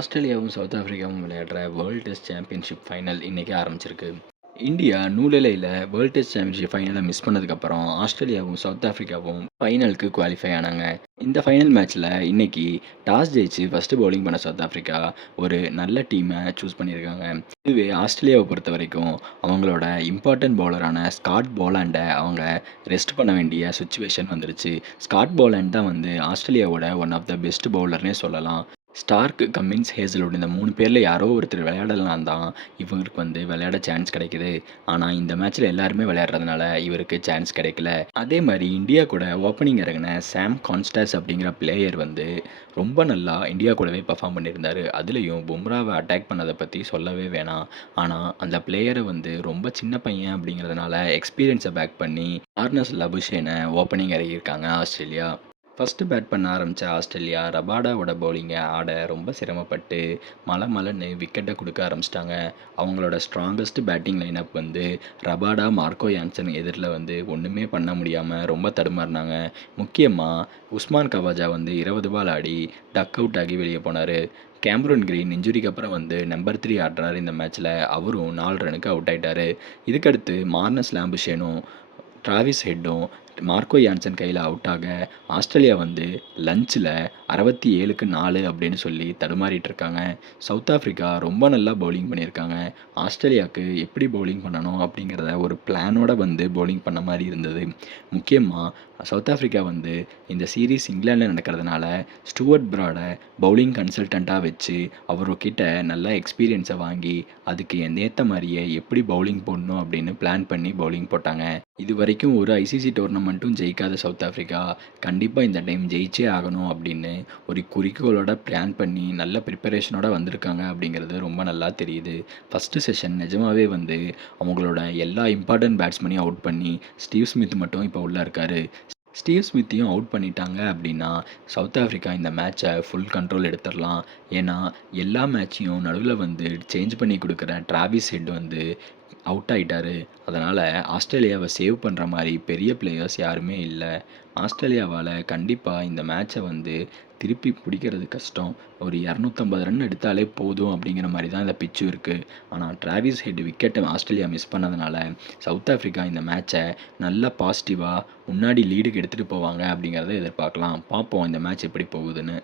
ஆஸ்திரேலியாவும் south ஆஃப்ரிக்காவும் விளையாடுற world test championship final இன்றைக்கி ஆரம்பிச்சிருக்கு. இந்தியா நூலிலையில் வேர்ல்டு டெஸ்ட் சாம்பியன்ஷிப் ஃபைனலை மிஸ் பண்ணதுக்கப்புறம் ஆஸ்திரேலியாவும் சவுத் ஆஃப்ரிக்காவும் ஃபைனலுக்கு குவாலிஃபை ஆனாங்க. இந்த ஃபைனல் மேட்ச்சில் இன்றைக்கி டாஸ் ஜெயிச்சு ஃபஸ்ட்டு பவுலிங் பண்ண சவுத் ஆஃப்ரிக்கா ஒரு நல்ல டீமை சூஸ் பண்ணியிருக்காங்க. இதுவே ஆஸ்திரேலியாவை பொறுத்த வரைக்கும் அவங்களோட இம்பார்ட்டன்ட் பவுலரான ஸ்காட் போலாண்டை அவங்க ரெஸ்ட் பண்ண வேண்டிய சுச்சுவேஷன் வந்துருச்சு. ஸ்காட் போலாண்ட் தான் வந்து ஆஸ்திரேலியாவோட ஒன் ஆஃப் த பெஸ்ட் பவுலர்னே சொல்லலாம். ஸ்டார்க் கம்மின்ஸ் ஹேசல்வுட் இந்த மூணு பேரில் யாரோ ஒருத்தர் விளையாடலாம் தான். இவருக்கு வந்து விளையாட சான்ஸ் கிடைக்குது. ஆனால் இந்த மேட்ச்சில் எல்லாருமே விளையாடுறதுனால இவருக்கு சான்ஸ் கிடைக்கல. அதே மாதிரி இந்தியா கூட ஓப்பனிங் இறங்கின சாம் கான்ஸ்டாஸ் அப்படிங்கிற பிளேயர் வந்து ரொம்ப நல்லா இந்தியா கூடவே பர்ஃபார்ம் பண்ணியிருந்தார். அதுலேயும் பும்ராவை அட்டாக் பண்ணதை பற்றி சொல்லவே வேணாம். ஆனால் அந்த பிளேயரை வந்து ரொம்ப சின்ன பையன் அப்படிங்கிறதுனால எக்ஸ்பீரியன்ஸை பேக் பண்ணி ஆர்னஸ் லபுஷேனை ஓப்பனிங் இறங்கியிருக்காங்க ஆஸ்திரேலியா. ஃபஸ்ட்டு பேட் பண்ண ஆரம்பித்த ஆஸ்திரேலியா ரபாடாவோட பவுலிங்கை ஆட ரொம்ப சிரமப்பட்டு மலை மலைன்னு விக்கெட்டை கொடுக்க ஆரம்பிச்சிட்டாங்க. அவங்களோட ஸ்ட்ராங்கஸ்ட் பேட்டிங் லைனப் வந்து ரபாடா மார்க்கோ யான்சன் எதிரில் வந்து ஒன்றுமே பண்ண முடியாமல் ரொம்ப தடுமாறினாங்க. முக்கியமாக உஸ்மான் கவாஜா வந்து இருபது பால் ஆடி டக் அவுட் ஆகி வெளியே போனார். கேம்ரூன் கிரீன் இன்ஜுரிக்கு அப்புறம் வந்து நம்பர் த்ரீ ஆடுறாரு இந்த மேட்ச்சில் அவரும் நாலு ரனுக்கு அவுட் ஆகிட்டார் இதுக்கடுத்து மார்னஸ் லாம்புஷேனும் டிராவிஸ் ஹெட்டும் மார்க்கோ யான்சன் கையில் அவுட் ஆக ஆஸ்திரேலியா வந்து லஞ்சில் அறுபத்தி ஏழுக்கு நாலு அப்படின்னு சொல்லி தடுமாறிட்டு இருக்காங்க. சவுத் ஆஃப்ரிக்கா ரொம்ப நல்லா பவுலிங் பண்ணியிருக்காங்க. ஆஸ்திரேலியாவுக்கு எப்படி பவுலிங் பண்ணணும் அப்படிங்கிறத ஒரு பிளானோட வந்து பவுலிங் பண்ண மாதிரி இருந்தது. முக்கியமாக சவுத் ஆஃப்ரிக்கா வந்து இந்த சீரீஸ் இங்கிலாண்டில் நடக்கிறதுனால ஸ்டூவர்ட் ப்ராடை பவுலிங் கன்சல்டண்ட்டாக வச்சு அவர்கிட்ட நல்ல எக்ஸ்பீரியன்ஸை வாங்கி அதுக்கு ஏற்ற மாதிரியே எப்படி பவுலிங் போடணும் அப்படின்னு பிளான் பண்ணி பவுலிங் போட்டாங்க. இது வரைக்கும் ஒரு ஐசிசி டோர்னமெண்ட் மட்டும் ஜெயிக்காத சவுத் ஆஃப்ரிக்கா கண்டிப்பாக இந்த டைம் ஜெயிச்சே ஆகணும் அப்படின்னு ஒரு குறிக்கோளோட பிளான் பண்ணி நல்ல ப்ரிப்பரேஷனோட வந்திருக்காங்க அப்படிங்கிறது ரொம்ப நல்லா தெரியுது. ஃபஸ்ட்டு செஷன் நிஜமாவே வந்து அவங்களோட எல்லா இம்பார்ட்டன்ட் பேட்ஸ்மேனையும் அவுட் பண்ணி ஸ்டீவ் ஸ்மித் மட்டும் இப்போ உள்ளே இருக்கார். ஸ்டீவ் ஸ்மித்தையும் அவுட் பண்ணிட்டாங்க அப்படின்னா சவுத் ஆஃப்ரிக்கா இந்த மேட்சை ஃபுல் கண்ட்ரோல் எடுத்துடலாம். ஏன்னா எல்லா மேட்சையும் நடுவில் வந்து சேஞ்ச் பண்ணி கொடுக்குற டிராவிஸ் ஹெட் வந்து அவுட் ஆகிட்டாரு அதனால் ஆஸ்திரேலியாவை சேவ் பண்ணுற மாதிரி பெரிய பிளேயர்ஸ் யாருமே இல்லை. ஆஸ்திரேலியாவால் கண்டிப்பாக இந்த மேட்சை வந்து திருப்பி பிடிக்கிறது கஷ்டம். ஒரு இரநூத்தம்பது ரன் எடுத்தாலே போதும் அப்படிங்கிற மாதிரி தான் இந்த பிச்சு இருக்குது ஆனால் டிராவிஸ் ஹெட் விக்கெட்டை ஆஸ்திரேலியா மிஸ் பண்ணதுனால சவுத் ஆஃப்ரிக்கா இந்த மேட்சை நல்லா பாசிட்டிவாக முன்னாடி லீடுக்கு எடுத்துகிட்டு போவாங்க அப்படிங்கிறத எதிர்பார்க்கலாம். பார்ப்போம் இந்த மேட்ச் எப்படி போகுதுன்னு.